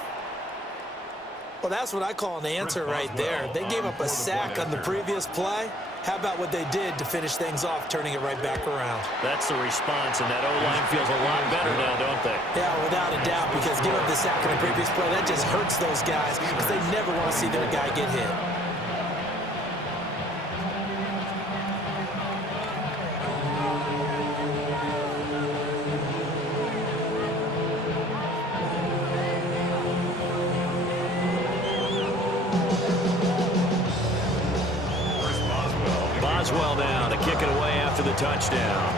Well, that's what I call an answer right there. They gave up a sack on the previous play. How about what they did to finish things off, turning it right back around? That's the response, and that O-line feels a lot better now, don't they? Yeah, without a doubt, because giving up the sack on the previous play, that just hurts those guys because they never want to see their guy get hit. Boswell now to kick it away after the touchdown.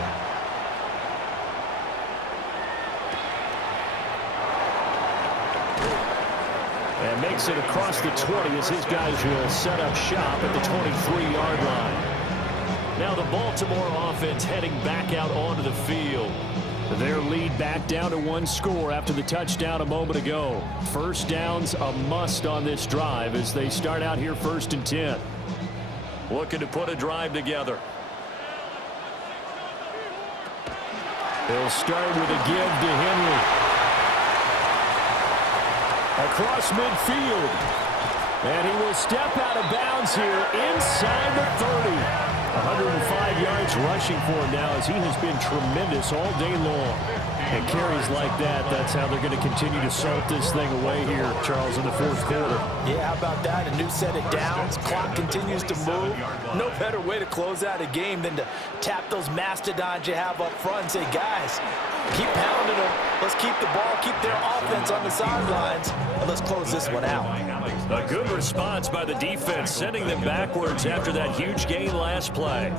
And makes it across the 20 as his guys will set up shop at the 23-yard line. Now the Baltimore offense heading back out onto the field. Their lead back down to 1 score after the touchdown a moment ago. First down's a must on this drive as they start out here 1st and 10. Looking to put a drive together. They'll start with a give to Henry. Across midfield. And he will step out of bounds here inside the 30. 105 yards rushing for him now as he has been tremendous all day long. And carries like that, that's how they're going to continue to salt this thing away here, Charles, in the 4th quarter. Yeah, how about that? A new set of downs. Clock continues to move. No better way to close out a game than to tap those mastodons you have up front and say, guys, keep pounding them. Let's keep the ball, keep their offense on the sidelines, and let's close this one out. A good response by the defense, sending them backwards after that huge gain last play.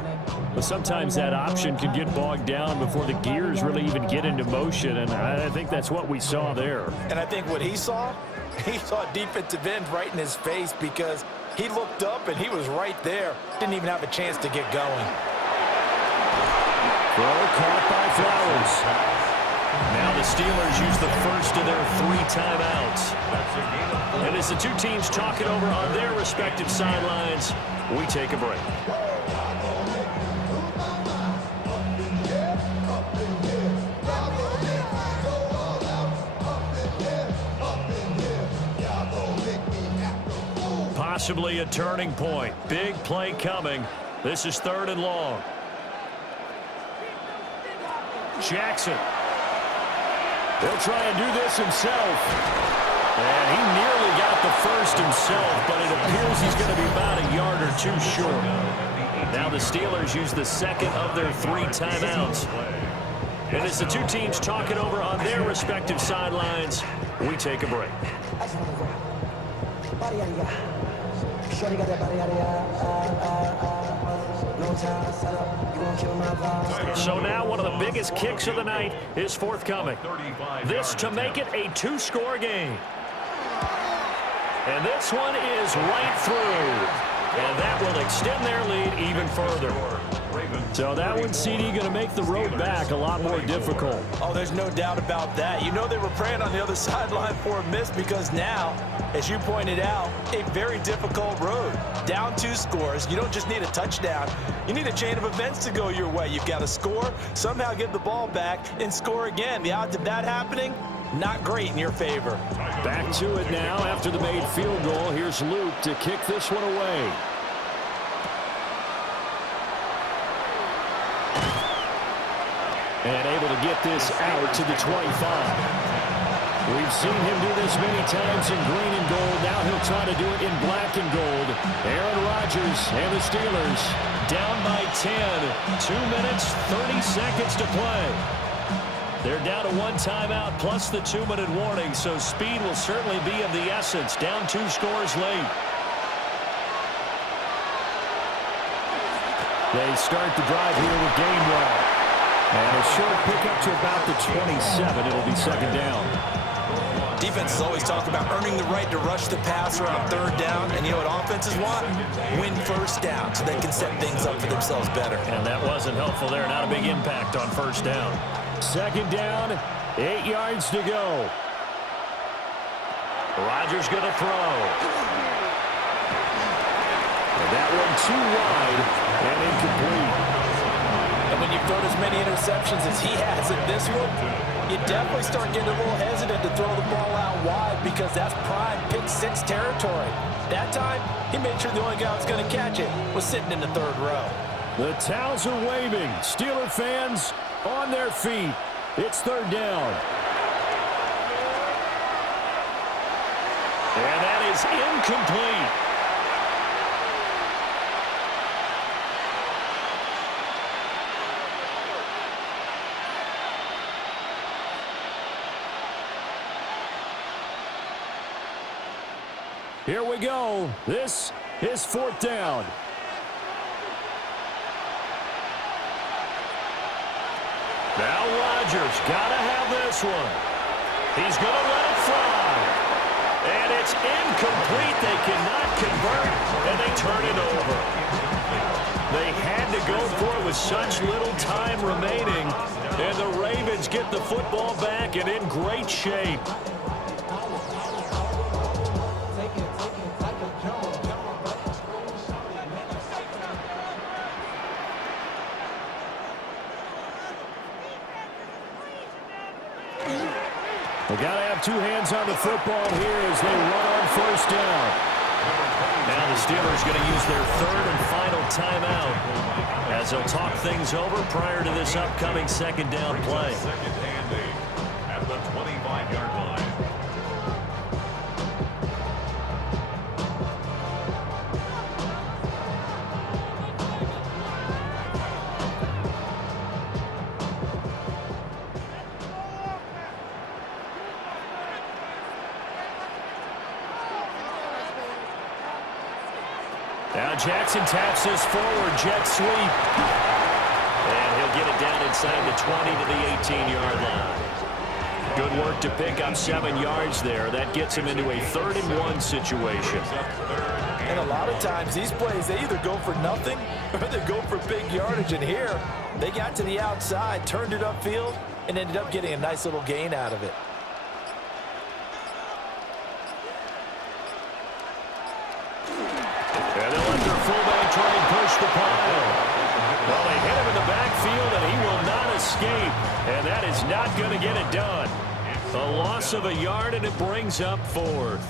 But sometimes that option can get bogged down before the gears really even get into motion, and I think that's what we saw there. And I think what he saw a defensive end right in his face because he looked up and he was right there. Didn't even have a chance to get going. Throw caught by Flowers. Now the Steelers use the first of their 3 timeouts. And as the two teams talk it over on their respective sidelines, we take a break. Possibly a turning point. Big play coming. This is 3rd and long. Jackson. He'll try and do this himself. And he nearly got the first himself, but it appears he's going to be about a yard or 2 short. Now the Steelers use the 2nd of their 3 timeouts. And as the two teams talk it over on their respective sidelines, we take a break. So now one of the biggest kicks of the night is forthcoming. This to make it a 2-score game. And this one is right through. And that will extend their lead even further. So that one, CD, going to make the road back a lot more difficult. Oh, there's no doubt about that. You know they were praying on the other sideline for a miss because now, as you pointed out, a very difficult road. Down 2 scores. You don't just need a touchdown. You need a chain of events to go your way. You've got to score, somehow get the ball back, and score again. The odds of that happening, not great in your favor. Back to it now after the made field goal. Here's Luke to kick this one away. And able to get this out to the 25. We've seen him do this many times in green and gold. Now he'll try to do it in black and gold. Aaron Rodgers and the Steelers down by 10. 2 minutes, 30 seconds to play. They're down to 1 timeout plus the 2-minute warning, so speed will certainly be of the essence. Down 2 scores late. They start the drive here with Gainwell. And a short pickup to about the 27. It'll be 2nd down. Defenses always talk about earning the right to rush the passer on 3rd down. And you know what offenses want? Win 1st down so they can set things up for themselves better. And that wasn't helpful there. Not a big impact on 1st down. 2nd down, 8 yards to go. Rodgers going to throw. And that one too wide and incomplete. And when you've thrown as many interceptions as he has in this one, You definitely start getting a little hesitant to throw the ball out wide because that's prime pick six territory. That time, he made sure the only guy who was going to catch it was sitting in the third row. The towels are waving. Steeler fans on their feet. It's third down. And that is incomplete. Here we go. This is fourth down. Now Rodgers got to have this one. He's going to let it fly. And it's incomplete. They cannot convert, and they turn it over. They had to go for it with such little time remaining, and the Ravens get the football back and in great shape. They got to have two hands on the football here as they run on first down. Now the Steelers going to use their third and final timeout as they'll talk things over prior to this upcoming second down play. Second and 8 at the 25-yard line. Now Jackson taps this forward, jet sweep. And he'll get it down inside the 20 to the 18-yard line. Good work to pick up 7 yards there. That gets him into a 3rd-and-1 situation. And a lot of times, these plays, they either go for nothing or they go for big yardage. And here, they got to the outside, turned it upfield, and ended up getting a nice little gain out of it. And they'll let their fullback try and push the pile. Well, they hit him in the backfield, and he will not escape. And that is not going to get it done. A loss of a yard, and it brings up 4th.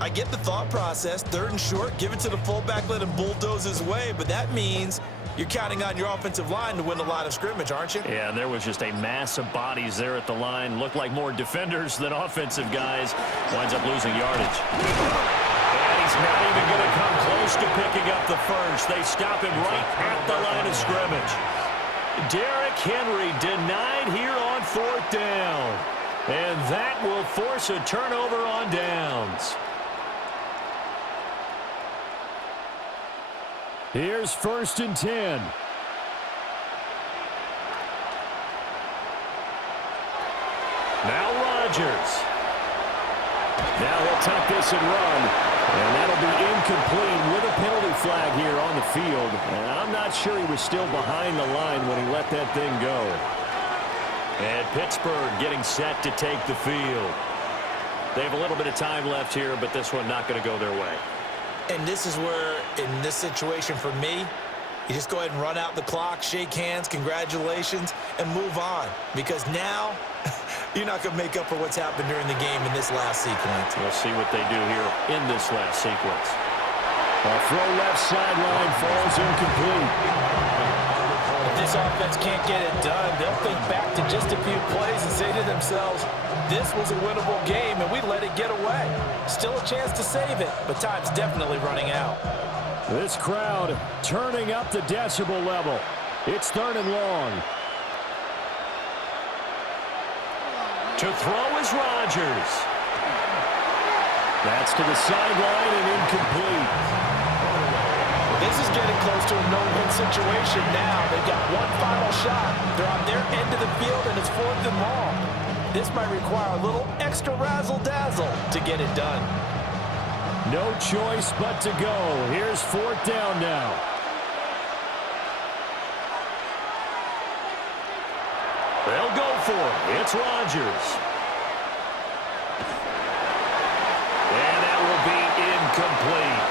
I get the thought process. 3rd and short, give it to the fullback, let him bulldoze his way. But that means you're counting on your offensive line to win the line of scrimmage, aren't you? Yeah, there was just a mass of bodies there at the line. Looked like more defenders than offensive guys. Winds up losing yardage. And he's not even going to come close to picking up the first. They stop him right at the line of scrimmage. Derrick Henry denied here on 4th down. And that will force a turnover on downs. Here's 1st and 10. Now Rodgers. Now he'll tuck this and run. And that'll be incomplete with a penalty flag here on the field. And I'm not sure he was still behind the line when he let that thing go. And Pittsburgh getting set to take the field. They have a little bit of time left here, but this one not going to go their way. And this is where, in this situation for me, you just go ahead and run out the clock, shake hands, congratulations, and move on. Because now, you're not going to make up for what's happened during the game in this last sequence. We'll see what they do here in this last sequence. A throw left sideline falls incomplete. If this offense can't get it done, they'll think back to just a few plays and say to themselves, this was a winnable game, and we let it get away. Still a chance to save it, but time's definitely running out. This crowd turning up the decibel level. It's 3rd and long. To throw is Rodgers. That's to the sideline and incomplete. This is getting close to a no-win situation now. They've got one final shot. They're on their end of the field, and it's 4th and long. This might require a little extra razzle-dazzle to get it done. No choice but to go. Here's 4th down now. They'll go for it. It's Rodgers. And that will be incomplete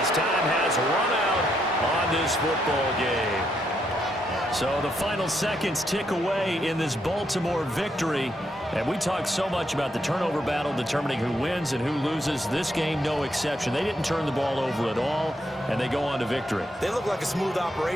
as time has run out on this football game. So the final seconds tick away in this Baltimore victory. And we talked so much about the turnover battle determining who wins and who loses. This game, no exception. They didn't turn the ball over at all, and they go on to victory. They look like a smooth operation.